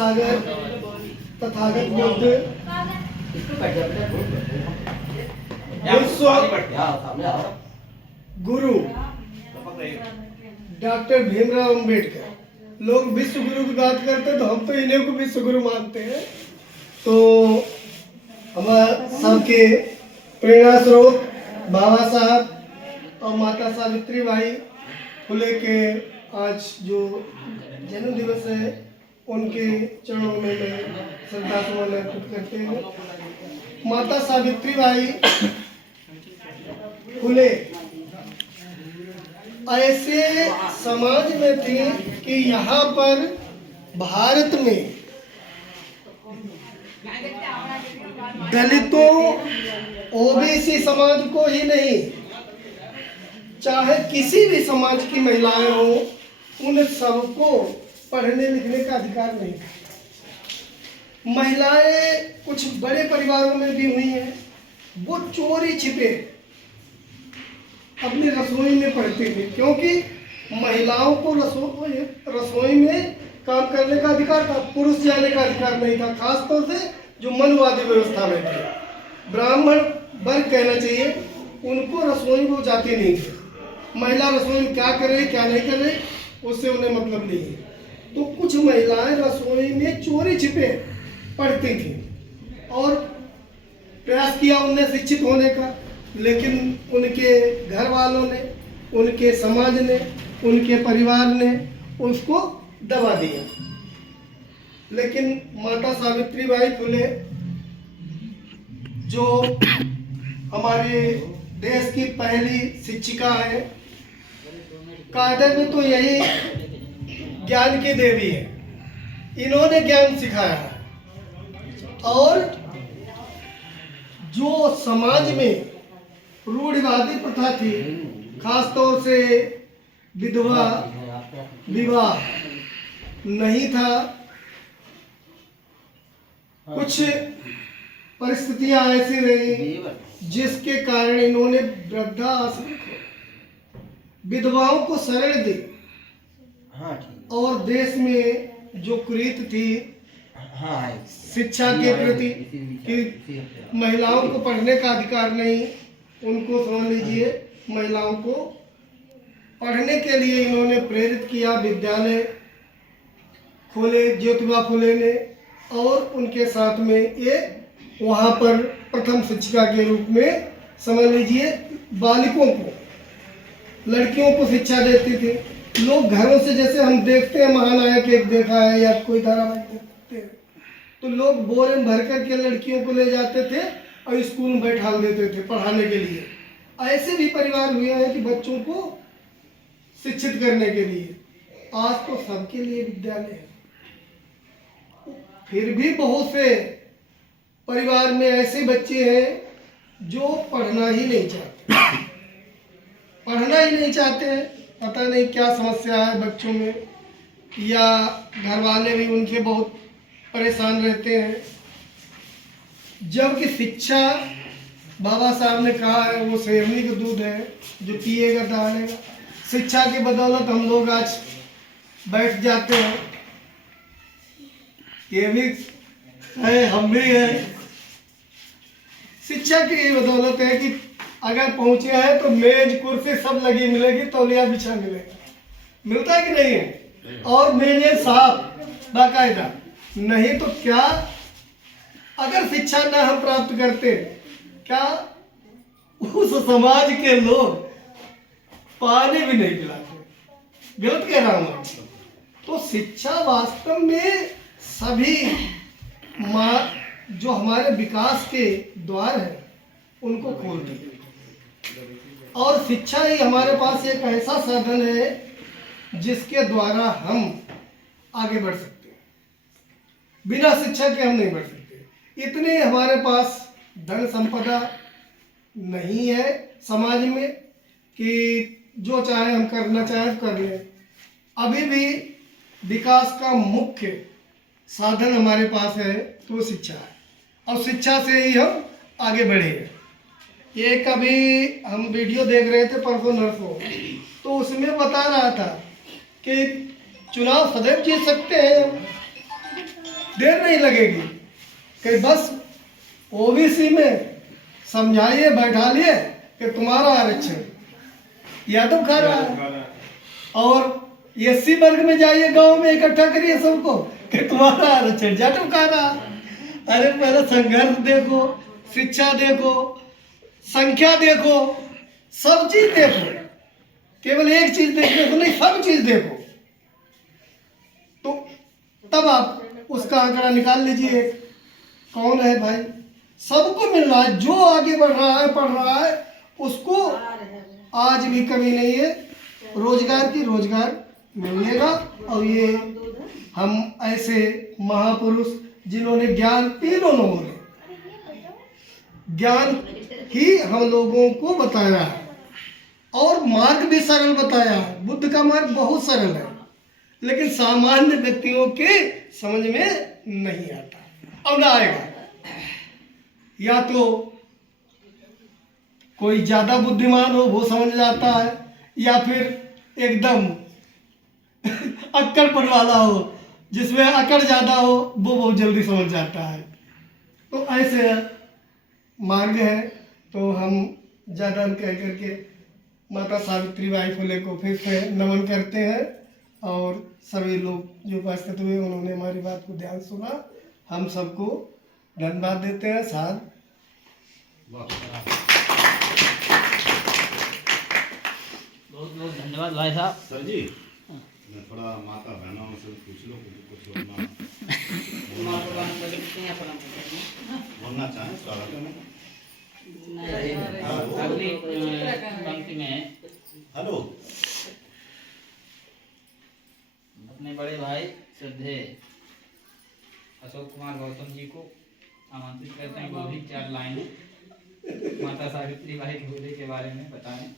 सागर तथागत बुद्ध विश्व गुरु डॉक्टर भीमराव अंबेडकर, लोग विश्व गुरु की बात करते हैं तो हम तो इन्हीं को विश्व गुरु मानते हैं। तो हमारे सबके प्रेरणा स्रोत बाबा साहब और माता सावित्री बाई फुले के आज जो जन्म दिवस है उनके चरणों में मैं श्रद्धा सुमन अर्पित करते हैं। माता सावित्री बाई फुले ऐसे समाज में थी कि यहाँ पर भारत में दलितों ओबीसी समाज को ही नहीं, चाहे किसी भी समाज की महिलाएं हो, उन सबको पढ़ने लिखने का अधिकार नहीं था। महिलाएं कुछ बड़े परिवारों में भी हुई हैं, वो चोरी छिपे अपनी रसोई में पढ़ती थी, क्योंकि महिलाओं को रसोई में काम करने का अधिकार था, पुरुष जाने का अधिकार नहीं था। खासतौर से जो मनवादी व्यवस्था में थे, ब्राह्मण वर्ग कहना चाहिए, उनको रसोई में जाती नहीं थी। महिला रसोई में क्या करे क्या नहीं करे उससे उन्हें मतलब नहीं है। तो कुछ महिलाएं रसोई में चोरी छिपे पढ़ती थी और प्रयास किया उन्हें शिक्षित होने का, लेकिन उनके घर वालों ने, उनके समाज ने, उनके परिवार ने उसको दबा दिया। लेकिन माता सावित्री बाई फुले जो हमारे देश की पहली शिक्षिका है, कायदे में तो यही ज्ञान की देवी है, इन्होंने ज्ञान सिखाया। और जो समाज में रूढ़िवादी प्रथा थी, खासतौर से विधवा विवाह नहीं था, कुछ परिस्थितियां ऐसी रही जिसके कारण इन्होंने वृद्धाश्रम विधवाओं को शरण दी। और देश में जो कुरीति थी शिक्षा के प्रति कि महिलाओं को पढ़ने का अधिकार नहीं, उनको समझ लीजिए महिलाओं को पढ़ने के लिए इन्होंने प्रेरित किया। विद्यालय खोले ज्योतिबा फुले ने, और उनके साथ में ये वहाँ पर प्रथम शिक्षिका के रूप में समझ लीजिए बालिकों को, लड़कियों को शिक्षा देती थी। लोग घरों से, जैसे हम देखते हैं महानायक एक देखा है या कोई धारावाहिक देखते हैं, तो लोग बोरे में भर कर के लड़कियों को ले जाते थे और स्कूल में बैठा देते थे पढ़ाने के लिए। ऐसे भी परिवार हुए हैं कि बच्चों को शिक्षित करने के लिए। आज तो सबके लिए विद्यालय है, फिर भी बहुत से परिवार में ऐसे बच्चे हैं जो पढ़ना ही नहीं चाहते, पढ़ना ही नहीं चाहते हैं। पता नहीं क्या समस्या है बच्चों में, या घर वाले भी उनके बहुत परेशान रहते हैं। जबकि शिक्षा बाबा साहब ने कहा है वो शेरनी का दूध है, जो पिएगा दहाड़ेगा। शिक्षा की बदौलत हम लोग आज बैठ जाते हैं, ये भी है, हम भी हैं। शिक्षा की बदौलत है कि अगर पहुंचे हैं तो मेज कुर्सी सब लगी मिलेगी, तौलिया बिछा मिलेगा, मिलता है कि नहीं है, और मेजें साफ बाकायदा। नहीं तो क्या, अगर शिक्षा ना हम प्राप्त करते, क्या उस समाज के लोग पानी भी नहीं पिलाते। गलत कह रहा हूं। तो शिक्षा वास्तव में सभी जो हमारे विकास के द्वार हैं उनको खोलती है, और शिक्षा ही हमारे पास एक ऐसा साधन है जिसके द्वारा हम आगे बढ़ सकते हैं। बिना शिक्षा के हम नहीं बढ़ सकते। इतने हमारे पास धन संपदा नहीं है समाज में कि जो चाहे हम करना चाहें तो कर लें। अभी भी विकास का मुख्य साधन हमारे पास है तो शिक्षा है, और शिक्षा से ही हम आगे बढ़े। एक अभी हम वीडियो देख रहे थे परसों नरसों, तो उसमें बता रहा था कि चुनाव सदैव जीत सकते हैं, देर नहीं लगेगी कि बस ओबीसी में समझाइए, बैठालिए कि तुम्हारा आरक्षण यादव खा रहा है, और एससी वर्ग में जाइए, गांव में इकट्ठा करिए सबको कि तुम्हारा आरक्षण जाटव खा रहा है। अरे पहले संघर्ष देखो, शिक्षा देखो, संख्या देखो, सब चीज देखो, केवल एक चीज देखने को नहीं, सब चीज देखो, तो तब आप उसका आंकड़ा निकाल लीजिए कौन है भाई। सबको मिल रहा है, जो आगे बढ़ रहा है, पढ़ रहा है, उसको आज भी कमी नहीं है, रोजगार की रोजगार मिलेगा। और ये हम ऐसे महापुरुष जिन्होंने ज्ञान, तीनों लोगों ने ज्ञान ही हम लोगों को बताया है, और मार्ग भी सरल बताया है। बुद्ध का मार्ग बहुत सरल है, लेकिन सामान्य व्यक्तियों के समझ में नहीं आता और ना आएगा। या तो कोई ज्यादा बुद्धिमान हो वो समझ जाता है, या फिर एकदम अक्कड़ वाला हो जिसमें अकड़ ज्यादा हो वो बहुत जल्दी समझ जाता है। तो ऐसे मार्ग है। तो हम ज्यादा कह करके माता सावित्रीबाई फुले को फिर से नमन करते हैं, और सभी लोग जो उपस्थित हुए उन्होंने हमारी बात को ध्यान सुना, हम सबको धन्यवाद देते हैं। साथ बहुत बहुत धन्यवाद भाई साहब। सर जी मैं थोड़ा माता बहनों से पूछ लो कुछ बोलना चाहें स्वागत में। अगली पंक्ति में हेलो, अपने बड़े भाई श्रद्धेय अशोक कुमार गौतम जी को आमंत्रित करते हैं, वो भी 4 लाइनें माता सावित्रीबाई फुले के बारे में बताएं।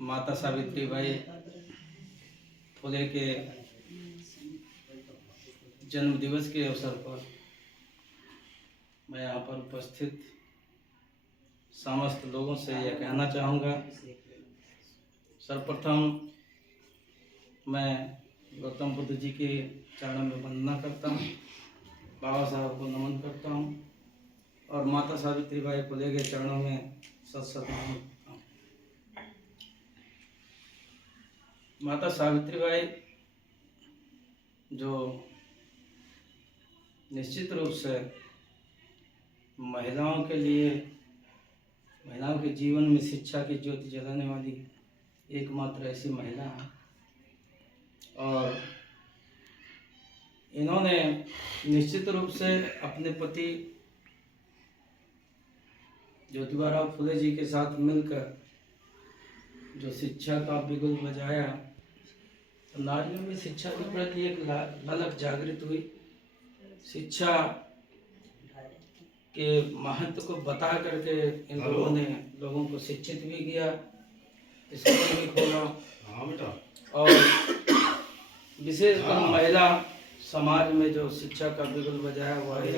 माता सावित्रीबाई फुले के जन्म दिवस के अवसर पर मैं यहाँ पर उपस्थित समस्त लोगों से यह कहना चाहूँगा, सर्वप्रथम मैं गौतम बुद्ध जी के चरणों में वंदना करता हूँ, बाबा साहब को नमन करता हूँ, और माता सावित्रीबाई फुले के चरणों में सत नमन करता हूँ। माता सावित्रीबाई जो निश्चित रूप से महिलाओं के लिए, महिलाओं के जीवन में शिक्षा की ज्योति जलाने वाली एकमात्र ऐसी महिला है, और इन्होंने निश्चित रूप से अपने पति ज्योतिबाराव फुले जी के साथ मिलकर जो शिक्षा का बिगुल बजाया, तो नारियों में शिक्षा के प्रति एक ललक जागृत हुई। शिक्षा के महत्व को बता करके इन लोगों ने लोगों को शिक्षित भी किया, स्कूल भी खोला, और विशेषकर महिला समाज में जो शिक्षा का बिगुल बजाया हुआ है,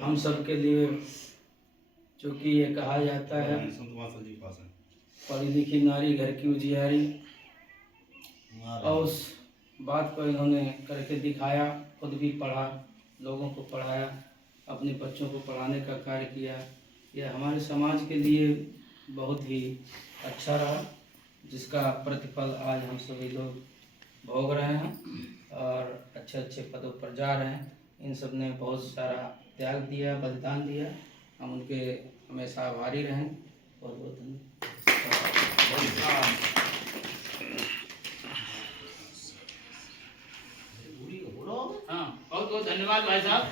हम सब के लिए, जो कि ये कहा जाता है पढ़ी लिखी नारी घर की उजियारी, और उस बात को इन्होंने करके दिखाया। खुद भी पढ़ा, लोगों को पढ़ाया, अपने बच्चों को पढ़ाने का कार्य किया। यह हमारे समाज के लिए बहुत ही अच्छा रहा, जिसका प्रतिफल आज हम सभी लोग भोग रहे हैं और अच्छे अच्छे पदों पर जा रहे हैं। इन सब ने बहुत सारा त्याग दिया, बलिदान दिया, हम उनके हमेशा आभारी रहें। बहुत बहुत धन्यवाद। हाँ, बहुत बहुत धन्यवाद भाई साहब।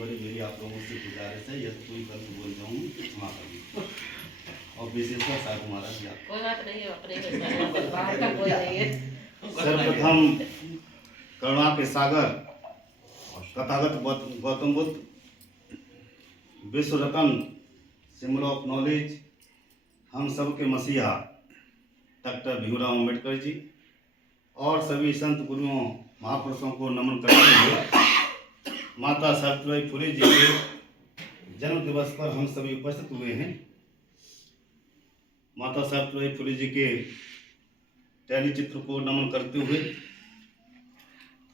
मेरी आप लोगों से गुजारिश है, यदि कोई गलत बोल जाऊँ क्षमा करिए, और विशेषकर साहब महाराज जी कोई बात नहीं है, अपने बाहर का कोई नहीं है। सर्वप्रथम करुणा के सागर तथागत गौतम बुद्ध विश्व रत्न, सिंबल ऑफ नॉलेज, हम सब के मसीहा डॉक्टर भीमराव अम्बेडकर जी और सभी संत गुरुओं महापुरुषों को नमन करते हुए माता सावित्रीबाई फुले जी के जन्म दिवस पर हम सभी उपस्थित हुए हैं। माता सावित्रीबाई फुले जी के तैली चित्र को नमन करते हुए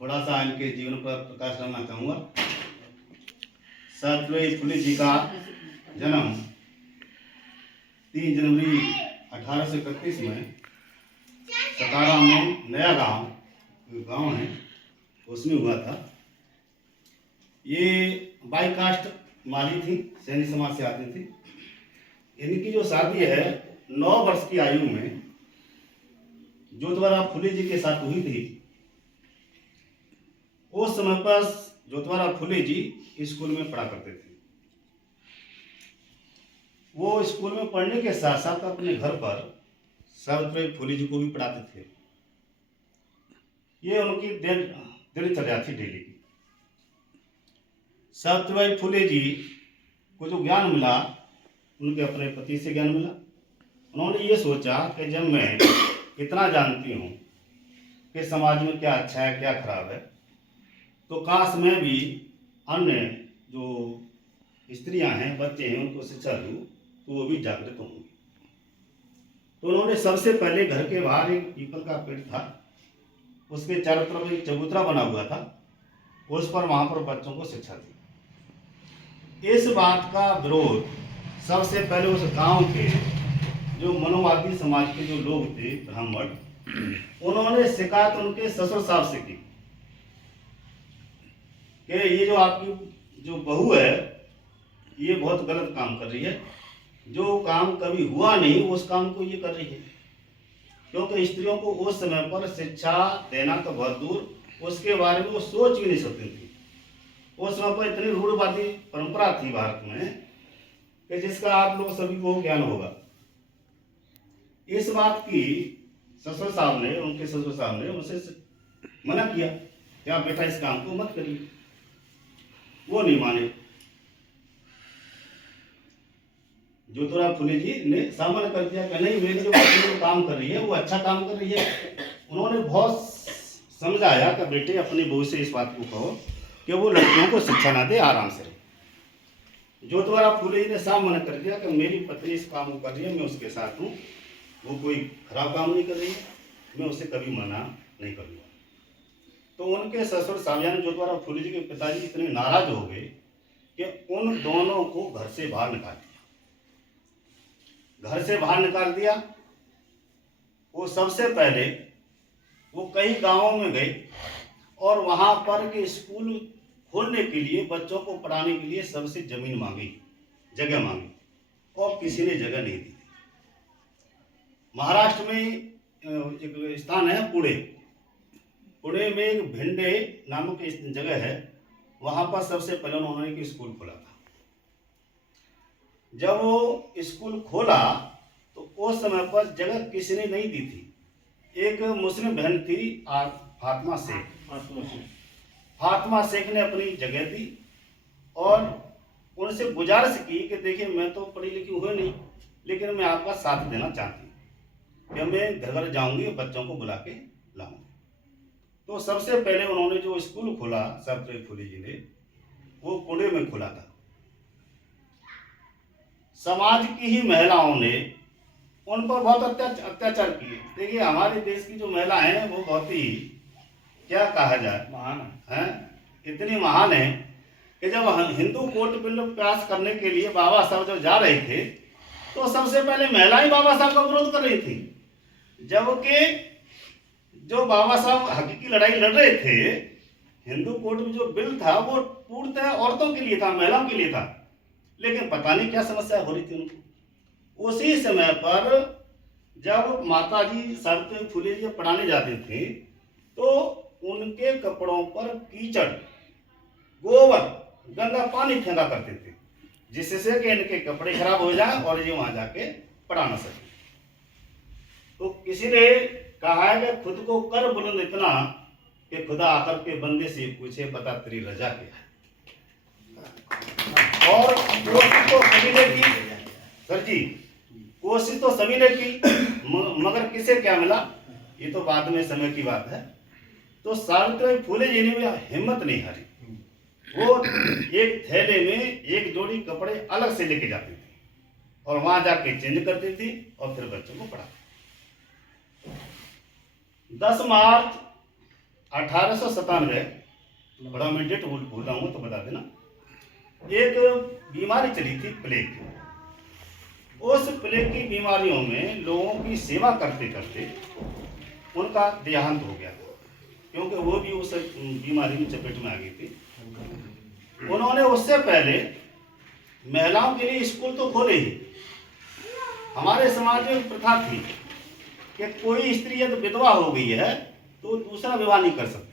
थोड़ा सा इनके जीवन पर प्रकाश डालना चाहूँगा। सावित्रीबाई फुले जी का जन्म 3 जनवरी 1831 में सतारा में नया गांव है उसमें हुआ था। ये बाई कास्ट माली थी, सैनी समाज से आती थी। इनकी जो शादी है 9 वर्ष की आयु में ज्योतिबा फुले जी के साथ हुई थी। उस समय पर ज्योतिबा फुले जी स्कूल में पढ़ा करते थे। वो स्कूल में पढ़ने के साथ साथ अपने घर पर सावित्रीबाई फुले जी को भी पढ़ाते थे। ये उनकी दिनचर्या थी डेली की। सावित्रीबाई फुले जी को जो ज्ञान मिला उनके अपने पति से ज्ञान मिला। उन्होंने ये सोचा कि जब मैं इतना जानती हूँ कि समाज में क्या अच्छा है क्या खराब है, तो काश मैं भी अन्य जो स्त्रियां हैं, बच्चे हैं, उनको शिक्षा दूँ तो वो भी जागृत होंगे। तो उन्होंने सबसे पहले घर के बाहर एक पीपल का पेड़ था, उसके चारों तरफ एक चबूतरा बना हुआ था, उस पर वहाँ पर बच्चों को शिक्षा दी। इस बात का विरोध सबसे पहले उस गांव के जो मनोवादी समाज के जो लोग थे, ब्राह्मण, उन्होंने शिकायत उनके ससुर साहब से की कि ये जो आपकी जो बहू है ये बहुत गलत काम कर रही है, जो काम कभी हुआ नहीं उस काम को ये कर रही है। क्योंकि स्त्रियों को उस समय पर शिक्षा देना तो बहुत दूर, उसके बारे में वो सोच भी नहीं सकती थी। उस समय पर इतनी रूढ़वादी परंपरा थी भारत में कि जिसका आप लोग सभी को ज्ञान होगा। इस बात की ससुर साहब ने, उनके ससुर साहब ने उनसे मना किया कि आप बेटा इस काम को मत करिए। वो नहीं माने। ज्योतिबा फुले जी ने सामना कर दिया कि नहीं, मेरी जो बच्ची काम कर रही है वो अच्छा काम कर रही है। उन्होंने बहुत समझाया कि बेटे अपनी बहू से इस बात को कहो कि वो लड़कियों को शिक्षा ना दे, आराम से रहे। ज्योतिबा फुले जी ने साफ मना कर दिया कि मेरी पत्नी इस काम को कर रही है, मैं उसके साथ हूँ, वो कोई खराब काम नहीं कर रही है, मैं उसे कभी मना नहीं करूँगा। तो उनके ससुर साहब यानी ज्योतिबा फुले जी के पिताजी इतने नाराज हो गए कि उन दोनों को घर से बाहर निकाल दिया। घर से बाहर निकाल दिया। वो सबसे पहले वो कई गांवों में गए और वहां पर के स्कूल खोलने के लिए, बच्चों को पढ़ाने के लिए सबसे जमीन मांगी, जगह मांगी, और किसी ने जगह नहीं दी। महाराष्ट्र में एक स्थान है पुणे में एक भिंडे नामक जगह है, वहां पर सबसे पहले उन्होंने एक स्कूल खोला था। जब वो स्कूल खोला तो उस समय पर जगह किसी ने नहीं दी थी। एक मुस्लिम बहन थी फातिमा शेख ने अपनी जगह दी और उनसे गुजारिश की कि देखिए मैं तो पढ़ी लिखी हुई नहीं, लेकिन मैं आपका साथ देना चाहती हूँ कि मैं घर घर जाऊंगी, बच्चों को बुला के लाऊंगी। तो सबसे पहले उन्होंने जो स्कूल खोला सावित्रीबाई फुले जी ने, वो पुणे में खोला था। समाज की ही महिलाओं ने उन पर बहुत अत्याचार किए। देखिए हमारे देश की जो महिला हैं वो बहुत ही, क्या कहा जाए, महान है, इतनी महान है कि जब हिंदू कोर्ट बिल पास करने के लिए बाबा साहब जब जा रहे थे तो सबसे पहले महिलाएं बाबा साहब का विरोध कर रही थी, जबकि जो बाबा साहब हकीकी लड़ाई लड़ रहे थे, हिंदू कोर्ट में जो बिल था वो पूर्णतः औरतों के लिए था, महिलाओं के लिए था, लेकिन पता नहीं क्या समस्या हो रही थी उनको। उसी समय पर जब माताजी सावित्रीबाई फुले जी पढ़ाने जाते थे तो उनके कपड़ों पर कीचड़, गोबर, गंदा पानी फेंका करते थे, जिससे कि इनके कपड़े खराब हो जाए और ये वहां जाके पढ़ा ना सके। तो किसी ने कहा है कि खुद को कर बुलंद इतना कि खुदा आकर के बंदे से पूछे बता तेरी रजा क्या है। और वो तो सभी ने की सर जी, कोशिश तो सभी ने की, मगर किसे क्या मिला ये तो बाद में समय की बात है। तो सावित्रीबाई फुले जी ने भी हिम्मत नहीं हारी, वो एक थैले में एक जोड़ी कपड़े अलग से लेके जाती थी और वहां जाके चेंज करती थी और फिर बच्चों को पढ़ाती। 10 मार्च 1897, बड़ा मैं डेट भूल रहा हूँ तो बता देना, एक बीमारी चली थी प्लेग की। उस प्लेग की बीमारियों में लोगों की सेवा करते करते उनका देहांत हो गया, क्योंकि वो भी उस बीमारी की चपेट में आ गई थी। उन्होंने उससे पहले महिलाओं के लिए स्कूल तो खोले ही। हमारे समाज में प्रथा थी कि कोई स्त्री यदि विधवा हो गई है तो दूसरा विवाह नहीं कर सकती,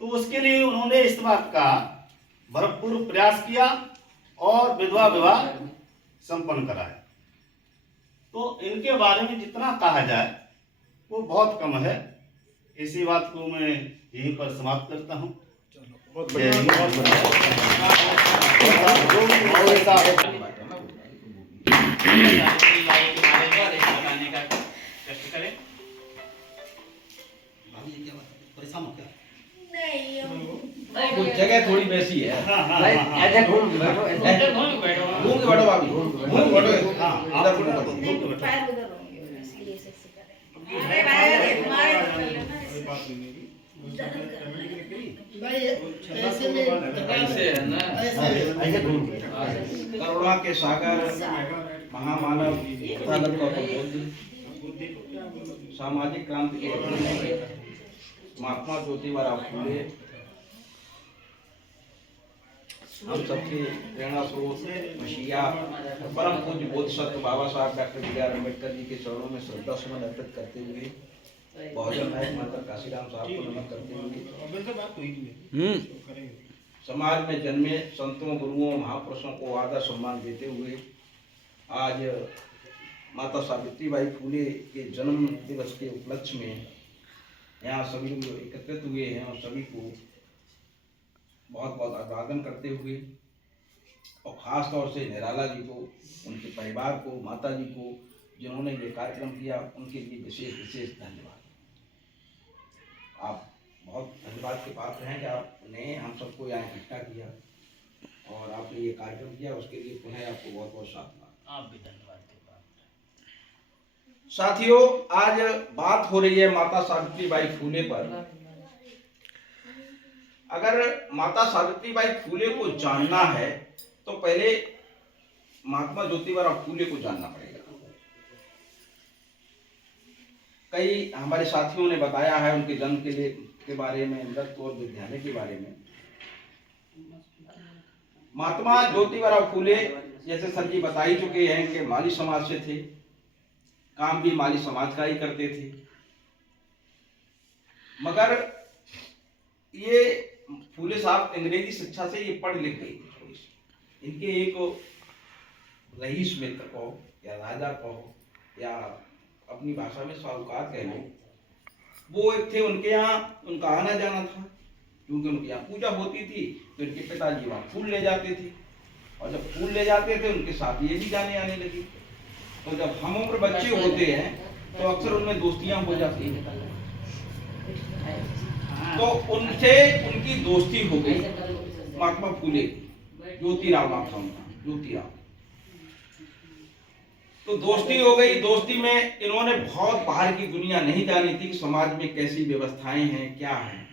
तो उसके लिए उन्होंने इस बात का भरपूर प्रयास किया और विधवा विवाह संपन्न कराया। तो इनके बारे में जितना कहा जाए वो बहुत कम है। इसी बात को मैं यहीं पर समाप्त करता हूँ। परेशान हो क्या? कुछ जगह थोड़ी वैसी है। ऐसे घूम के बैठो, ऐसे घूम के बैठो भाभी, घूम के बैठो। हाँ, इधर घूम के बैठो। पैर उधर होंगे इसलिए ऐसे करें। अरे भाई तुम्हारे भाई ऐसे में ऐसे है ना, ऐसे घूम के करुणा के सागर महामानव तथागत गौतम बुद्ध, सामाजिक क्रांति के रचयिता महात्मा ज्योतिबा फुले, हम सबके प्रेरणा स्रोत मसीहा परम पूज्य बोधिसत्व बाबा साहब डॉक्टर बी.आर. अम्बेडकर जी के चरणों में श्रद्धा सुमन अर्पित करते हुए, बहुजन नायक माता काशीराम साहब को नमन करते हुए, समाज में जन्मे संतों गुरुओं महापुरुषों को आदर सम्मान देते हुए आज माता सावित्रीबाई फुले के जन्म दिवस के उपलक्ष्य में यहाँ सभी लोग एकत्रित हुए हैं और सभी को बहुत बहुत अभिवादन करते हुए और ख़ास तौर से निराला जी को, उनके परिवार को, माता जी को जिन्होंने ये कार्यक्रम किया, उनके लिए विशेष विशेष धन्यवाद। आप बहुत धन्यवाद के पात्र हैं कि आपने हम सबको यहाँ इकट्ठा किया और आपने ये कार्यक्रम किया, उसके लिए पुनः आपको बहुत बहुत साधुवाद। आप भी धन्यवाद के पात्र। साथियों, आज बात हो रही है माता सावित्रीबाई फुले पर। अगर माता सावित्रीबाई फुले को जानना है तो पहले महात्मा ज्योतिबा फुले को जानना पड़ेगा। कई हमारे साथियों ने बताया है उनके जन्म के बारे में, मृत्यु और विद्यालय के बारे में। महात्मा ज्योतिबा फुले जैसे सर जी बता ही चुके हैं कि माली समाज से थे, काम भी माली समाज का ही करते थे। मगर ये फुले साहब अंग्रेजी शिक्षा से ये पढ़ लिख गई थी थोड़ी सी। इनके एक रईस मित्र कहो या राजा कहो या अपनी भाषा में साहूकार कह लो, वो एक थे, उनके यहाँ उनका आना जाना था, क्योंकि उनके यहाँ पूजा होती थी तो इनके पिताजी वहाँ फूल ले जाते थे और जब फूल ले जाते थे उनके साथ ये भी जाने आने लगी। तो जब हम उम्र बच्चे होते हैं तो अक्सर उनमें दोस्तियां हो जाती हैं, तो उनसे उनकी दोस्ती हो गई महात्मा फुले की। ज्योतिराव नाम था उनका, ज्योतिराव। तो दोस्ती हो गई। दोस्ती में इन्होंने बहुत बाहर की दुनिया नहीं जानी थी, समाज में कैसी व्यवस्थाएं हैं क्या है।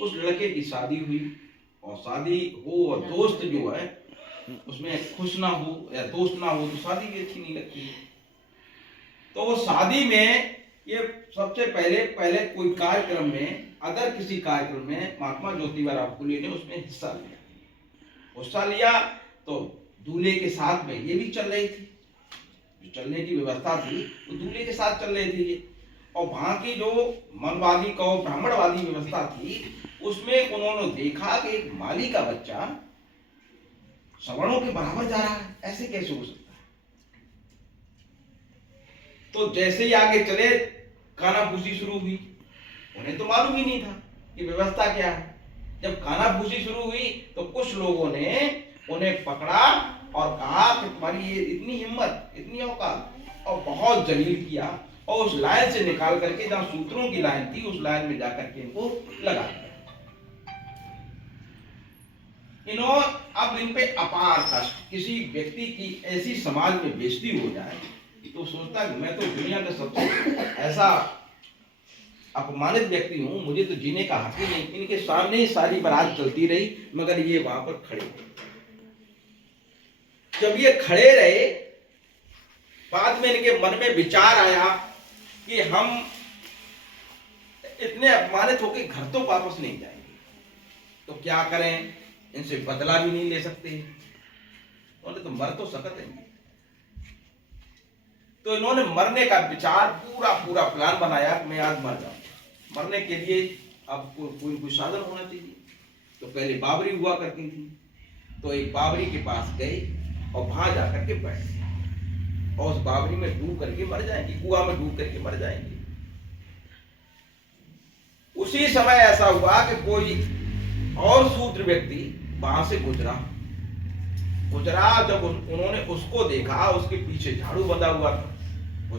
उस लड़के की शादी हुई और शादी हो और दोस्त जो है उसमें खुश ना हो या दोस्त ना हो तो शादी भी अच्छी नहीं लगती। तो वो शादी में ये सबसे पहले कोई कार्यक्रम में, अदर किसी कार्यक्रम में महात्मा ज्योतिबा फुले ने उसमें हिस्सा लिया तो दूल्हे के साथ में ये भी चल रही थी, जो चलने की व्यवस्था थी वो दूल्हे के साथ चल रही थी। और वहां की जो मनवादी का ब्राह्मणवादी व्यवस्था थी उसमें उन्होंने देखा कि एक माली का बच्चा सवर्णों के बराबर जा रहा है, ऐसे कैसे हो सकता है। तो जैसे ही आगे चले कानाफूसी शुरू हुई। उन्हें तो मालूम ही नहीं था कि व्यवस्था क्या है। जब कानाफूसी शुरू हुई तो कुछ लोगों ने उन्हें पकड़ा और कहा कि तुम्हारी ये इतनी हिम्मत, इतनी औकात, और बहुत जलील किया और उस लाइन से निकाल करके जहां सूत्रों की लाइन थी उस लाइन में जाकर के इनको लगा दिया। अब इन पे अपार कष्ट, किसी व्यक्ति की ऐसी समाज में बेइज्जती हो जाए तो सोचता है मैं तो दुनिया का सबसे ऐसा अपमानित व्यक्ति हूं, मुझे तो जीने का हक ही नहीं। इनके सामने ही सारी बारात चलती रही, मगर ये वहां पर खड़े थे। जब ये खड़े रहे, बाद में इनके मन में विचार आया कि हम इतने अपमानित होकर घर तो वापस नहीं जाएंगे, तो क्या करें, इनसे बदला भी नहीं ले सकते, उन्होंने तो मर तो सकते हैं। तो इन्होंने मरने का विचार पूरा प्लान बनाया कि मैं आज मर जाऊं। मरने के लिए अब कोई साधन होना चाहिए। तो पहले बाबरी हुआ करती थी, तो एक बाबरी के पास गए और वहां जाकर के बैठ गए और उस बाबरी में डूब करके मर जाएंगे, कुआं में डूब करके मर जाएंगे। उसी समय ऐसा हुआ कि कोई और शूद्र व्यक्ति वहां से गुजरा। जब उन्होंने उसको देखा, उसके पीछे झाड़ू बंधा हुआ था, वो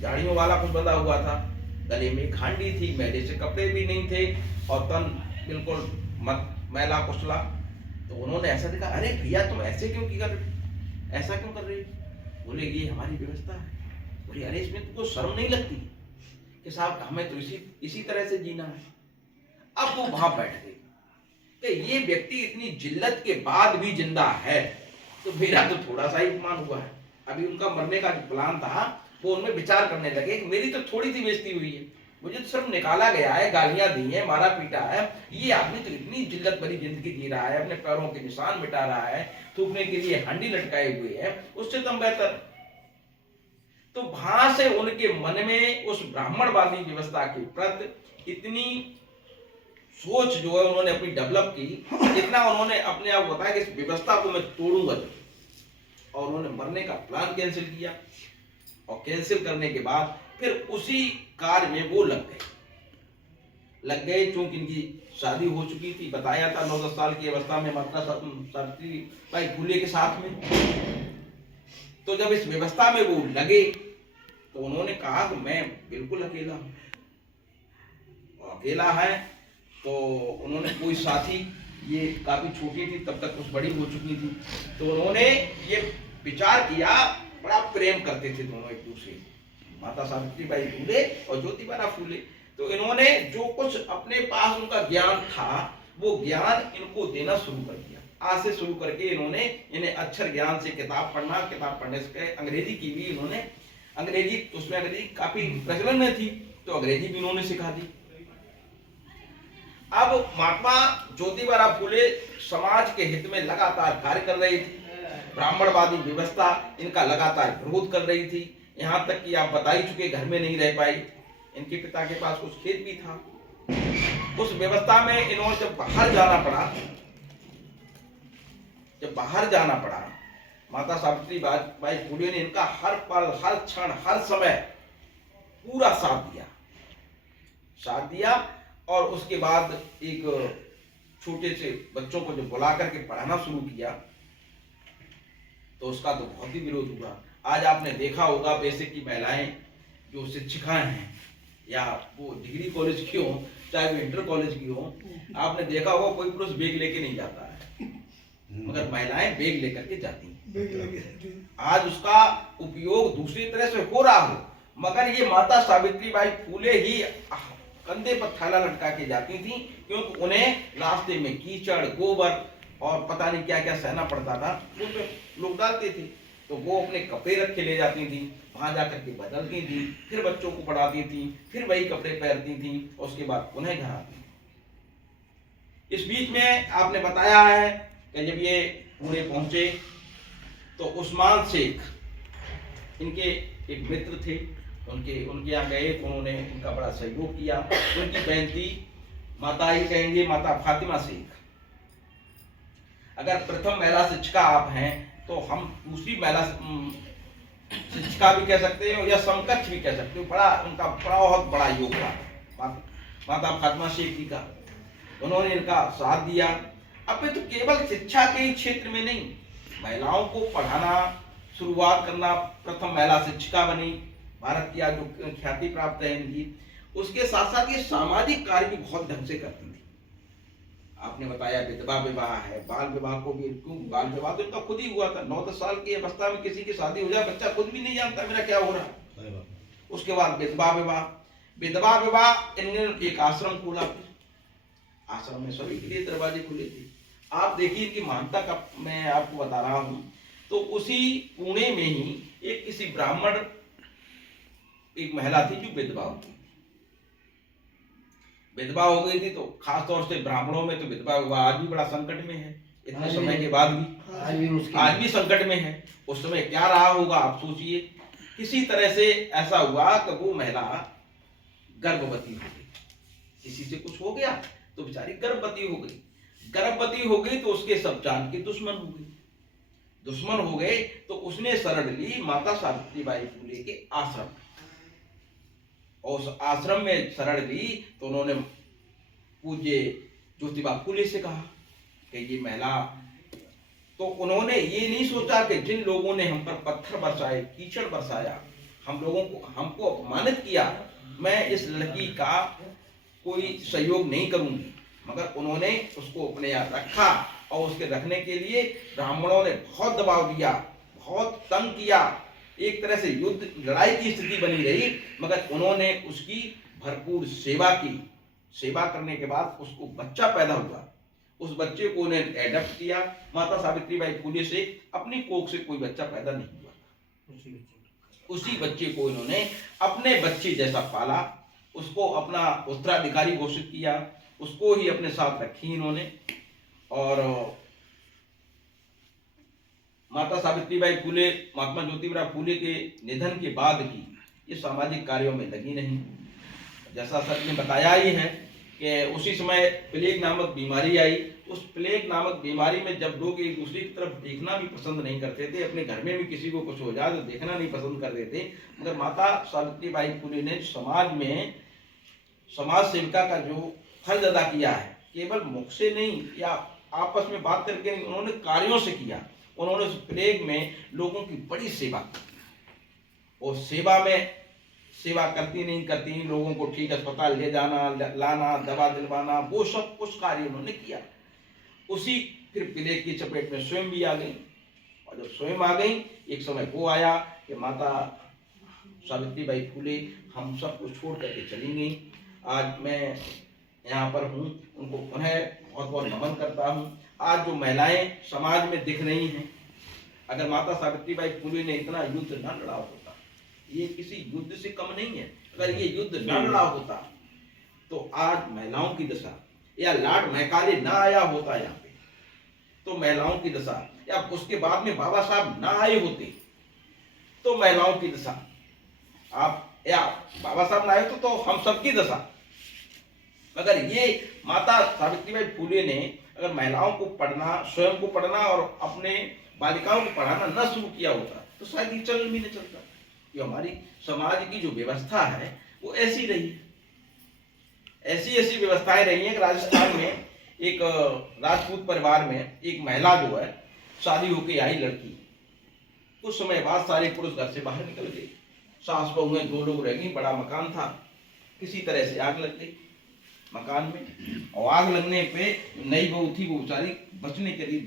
झाड़ियों वाला कुछ बंधा हुआ था, गले में खांडी थी, मैले से कपड़े भी नहीं थे और तन बिल्कुल मैला कुचला। तो उन्होंने ऐसा देखा, अरे भैया तुम ऐसे क्यों ऐसा क्यों कर रहे? बोले ये हमारी व्यवस्था है। बोले अरे इसमें तुमको शर्म नहीं लगती कि साहब हमें तो इसी तरह से जीना है। अब वो वहां बैठ गए कि ये व्यक्ति इतनी जिल्लत के बाद भी जिंदा है, तो मेरा तो थोड़ा सा ही अपमान हुआ है। अभी उनका मरने का जो प्लान था वो उनमें विचार करने लगे कि मेरी तो थोड़ी सी बेइज्जती हुई है, मुझे तो सिर्फ निकाला गया है, गालियां दी हैं, मारा पीटा है, ये आदमी तो इतनी जिल्लत भरी जिंदगी जी रहा है, अपने पैरों के निशान मिटा रहा है, थूकने के लिए हांडी लटकाए हुए है, उससे तुम बेहतर। तो वहां से उनके मन में उस ब्राह्मणवादी व्यवस्था के प्रति इतनी सोच जो है उन्होंने अपनी डेवलप की, इतना उन्होंने अपने आप बताया कि इस व्यवस्था को मैं तोड़ूंगा। और उन्होंने मरने का प्लान कैंसिल किया और कैंसिल करने के बाद फिर उसी कार्य में वो लग गए। चूंकि इनकी शादी हो चुकी थी, बताया था 9-10 साल की अवस्था में माता सावित्रीबाई फूले के साथ में। तो जब इस व्यवस्था में वो लगे तो उन्होंने कहा कि मैं बिल्कुल अकेला हूं, और अकेला है तो उन्होंने कोई साथी, ये काफी छोटी थी तब तक कुछ बड़ी हो चुकी थी, तो उन्होंने ये विचार किया, बड़ा प्रेम करते थे दोनों एक दूसरे, माता सावित्रीबाई फूले और ज्योतिबा फूले। तो इन्होंने जो कुछ अपने पास उनका ज्ञान था वो ज्ञान इनको देना शुरू कर दिया। आज से शुरू करके इन्होंने इन्हें अक्षर ज्ञान से किताब पढ़ने से अंग्रेजी की भी इन्होंने, अंग्रेजी उसमें अंग्रेजी काफी प्रचलन में थी तो अंग्रेजी भी इन्होंने सिखा दी। अब महात्मा ज्योतिबा फूले समाज के हित में लगातार कार्य कर रही थी, ब्राह्मणवादी व्यवस्था इनका लगातार विरोध कर रही थी, यहाँ तक कि आप बता ही चुके घर में नहीं रह पाई। इनके पिता के पास कुछ खेत भी था। उस व्यवस्था में इन्होंने जब बाहर जाना पड़ा, माता सावित्रीबाई फूले ने इनका हर पल, हर क्षण, हर समय पूरा साथ दिया। और उसके बाद एक छोटे से बच्चों को जब बुला करके पढ़ाना शुरू किया तो उसका तो बहुत ही विरोध हुआ। आज आपने देखा होगा बेसिक की महिलाएं जो शिक्षिकाएं हैं, या वो डिग्री कॉलेज की हो चाहे वो इंटर कॉलेज की हो, आपने देखा होगा कोई पुरुष बैग लेके नहीं जाता है, मगर महिलाएं बैग लेकर के जाती हैं। आज उसका उपयोग दूसरी तरह से हो रहा हो, मगर ये माता सावित्रीबाई फूले ही कंधे पर थैला लटका के जाती थी, क्योंकि उन्हें रास्ते में कीचड़, गोबर और पता नहीं क्या क्या सहना पड़ता था, वो पे लोग डालते थे। तो वो अपने कपड़े रख के ले जाती थी, वहां जाकर के बदलती थी, फिर बच्चों को पढ़ाती थी, फिर वही कपड़े पहनती थी और उसके बाद पुनः घर आती थी। इस बीच में आपने बताया है कि जब ये पुणे पहुंचे तो उस्मान शेख इनके एक मित्र थे, उनके यहाँ गए, उन्होंने इनका बड़ा सहयोग किया। उनकी बहन थी माता ही कहेंगे, माता फातिमा शेख। अगर प्रथम महिला शिक्षिका आप हैं तो हम दूसरी महिला शिक्षिका भी कह सकते हैं या समकक्ष भी कह सकते हो। बड़ा उनका बहुत बड़ा योगदान माता फातिमा शेख जी का। उन्होंने इनका साथ दिया अब ये तो केवल शिक्षा के ही क्षेत्र में नहीं, महिलाओं को पढ़ाना शुरुआत करना, प्रथम महिला शिक्षिका बनी, भारत की आज जो ख्याति प्राप्त है इनकी, उसके साथ साथ ये सामाजिक कार्य भी बहुत ढंग से करती थी। आपने बताया विधवा विवाह है, बाल विवाह को भी, क्यों बाल विवाह तो इनका खुद ही हुआ था, 9-10 साल की अवस्था में किसी की शादी हो जाए, बच्चा खुद भी नहीं जानता मेरा क्या हो रहा है। उसके बाद विधवा विवाह, विधवा विवाह इन्होंने एक आश्रम खोला, आश्रम में सभी के लिए दरवाजे खुले थे। आप देखिए इनकी महानता का मैं आपको बता रहा हूं, तो उसी पुणे में ही एक किसी ब्राह्मण एक महिला थी जो विधवा हो गई, विधवा हो गई थी, तो खास तौर से ब्राह्मणों में तो विधवा विवाह आज भी बड़ा संकट में है, इतने समय के बाद भी आज भी संकट में है। उस समय क्या रहा होगा आप सोचिए। किसी तरह से ऐसा हुआ कि वो महिला गर्भवती हो गई, किसी से कुछ हो गया तो बेचारी गर्भवती हो गई, गर्भवती हो गई तो उसके सब जान के दुश्मन हो गए, दुश्मन हो गए तो उसने शरण ली माता सावित्रीबाई फुले के आश्रम, और उस आश्रम में शरण ली तो उन्होंने पूज्य ज्योतिबा फुले से कहा कि ये महिला, तो उन्होंने ये नहीं सोचा कि जिन लोगों ने हम पर पत्थर बरसाए, कीचड़ बरसाया, हम लोगों को, हमको अपमानित किया, मैं इस लड़की का कोई सहयोग नहीं करूंगी, मगर उन्होंने उसको अपने यहाँ रखा, और उसके रखने के लिए ब्राह्मणों ने बहुत दबाव दिया, बहुत तंग किया, एक तरह से युद्ध लड़ाई की स्थिति बनी रही, मगर उन्होंने उसकी भरपूर सेवा की। सेवा करने के बाद उसको बच्चा पैदा हुआ, उस बच्चे को उन्हें एडप्ट किया, माता सावित्रीबाई फुले से अपनी कोख से कोई बच्चा पैदा नहीं हुआ, उसी बच्चे को इन्होंने अपने बच्चे जैसा पाला, उसको अपना उत्तराधिकारी घोषित किया, उसको ही अपने साथ रखी इन्होंने। और माता सावित्रीबाई फुले महात्मा ज्योतिबा फुले के निधन के बाद भी ये सामाजिक कार्यों में लगी नहीं। जैसा सर ने बताया ही है कि उसी समय प्लेग नामक बीमारी आई, उस प्लेग नामक बीमारी में जब लोग एक दूसरे की तरफ देखना भी पसंद नहीं करते थे, अपने घर में भी किसी को कुछ हो जाए तो देखना नहीं पसंद करते थे, मगर माता सावित्रीबाई फुले ने समाज में समाज सेविका का जो फर्ज अदा किया है, केवल मुख से नहीं या आपस में बात करके नहीं, उन्होंने कार्यों से किया। उन्होंने उस प्लेग में लोगों की बड़ी सेवा की, और सेवा में सेवा करती नहीं करती, लोगों को ठीक अस्पताल ले जाना, लाना, दवा दिलवाना, वो सब कुछ कार्य उन्होंने किया। उसी फिर प्लेग की चपेट में स्वयं भी आ गई, और जब स्वयं आ गई एक समय वो आया कि माता सावित्रीबाई फुले हम सब कुछ छोड़ करके चली गई। आज मैं यहाँ पर हूँ, उनको पुनः बहुत बहुत नमन करता हूँ। आज जो महिलाएं समाज में दिख रही हैं, अगर माता सावित्रीबाई फुले ने इतना युद्ध न लड़ा होता, ये किसी युद्ध से कम नहीं है, अगर ये युद्ध न लड़ा होता तो आज महिलाओं की दशा, या लॉर्ड मैकाले ना आया होता यहाँ पे तो महिलाओं की दशा, या उसके बाद में बाबा साहब ना आए होते तो महिलाओं की दशा, आप या बाबा साहब ना आए तो हम सबकी दशा। मगर ये माता सावित्रीबाई फुले ने अगर महिलाओं को पढ़ना, स्वयं को पढ़ना और अपने बालिकाओं को पढ़ाना न शुरू किया होता तो शायद ये चलन भी नहीं चलता। ये हमारी समाज की जो व्यवस्था है वो ऐसी रही, ऐसी व्यवस्थाएं रही हैं कि राजस्थान में एक राजपूत परिवार में एक महिला जो है शादी होके आई लड़की, कुछ समय बाद सारे पुरुष घर से बाहर निकल गए, सास बहू में 2 लोग रह गई, बड़ा मकान था, किसी तरह से आग लग गई मकान में, और आग लगने पे नई बहू थी वो बेचारी बचने के लिए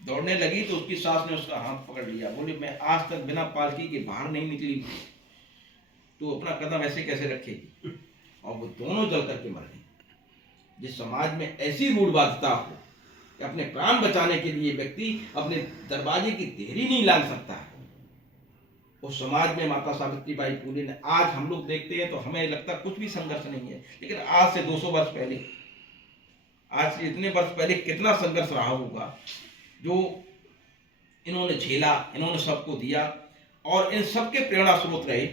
दौड़ने लगी तो उसकी सास ने उसका हाथ पकड़ लिया, बोले मैं आज तक बिना पालकी के बाहर नहीं निकली, तो अपना कदम ऐसे कैसे रखेगी, और वो दोनों जल करके मर गई। जिस समाज में ऐसी रूढ़वादिता हो कि अपने प्राण बचाने के लिए व्यक्ति अपने दरवाजे की देहरी नहीं लान सकता, उस समाज में माता सावित्रीबाई फुले ने, आज हम लोग देखते हैं तो हमें लगता कुछ भी संघर्ष नहीं है, लेकिन आज से 200 वर्ष पहले, आज से इतने वर्ष पहले कितना संघर्ष रहा होगा जो इन्होंने झेला, इन्होंने सबको दिया, और इन सबके प्रेरणा स्रोत रहे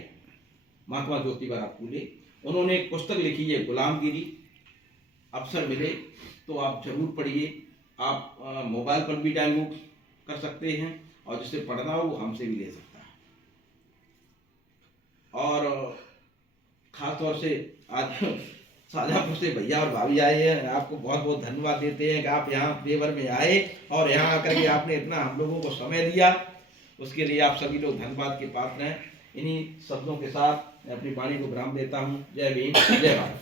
महात्मा ज्योतिबा फुले। उन्होंने एक पुस्तक लिखी है गुलामगिरी, अवसर मिले तो आप जरूर पढ़िए, आप मोबाइल पर भी डाउनलोड कर सकते हैं, और जिसे पढ़ना हो वो हमसे भी ले सकता है। और खास तौर से आज शाहजहाँपुर से भैया और भाभी आए हैं। आपको बहुत बहुत धन्यवाद देते हैं कि आप यहाँ पेवर में आए और यहाँ आकर के आपने इतना हम लोगों को समय दिया, उसके लिए आप सभी लोग धन्यवाद के पात्र हैं। इन्हीं शब्दों के साथ मैं अपनी वाणी को विराम देता हूँ। जय भीम, जय भारत।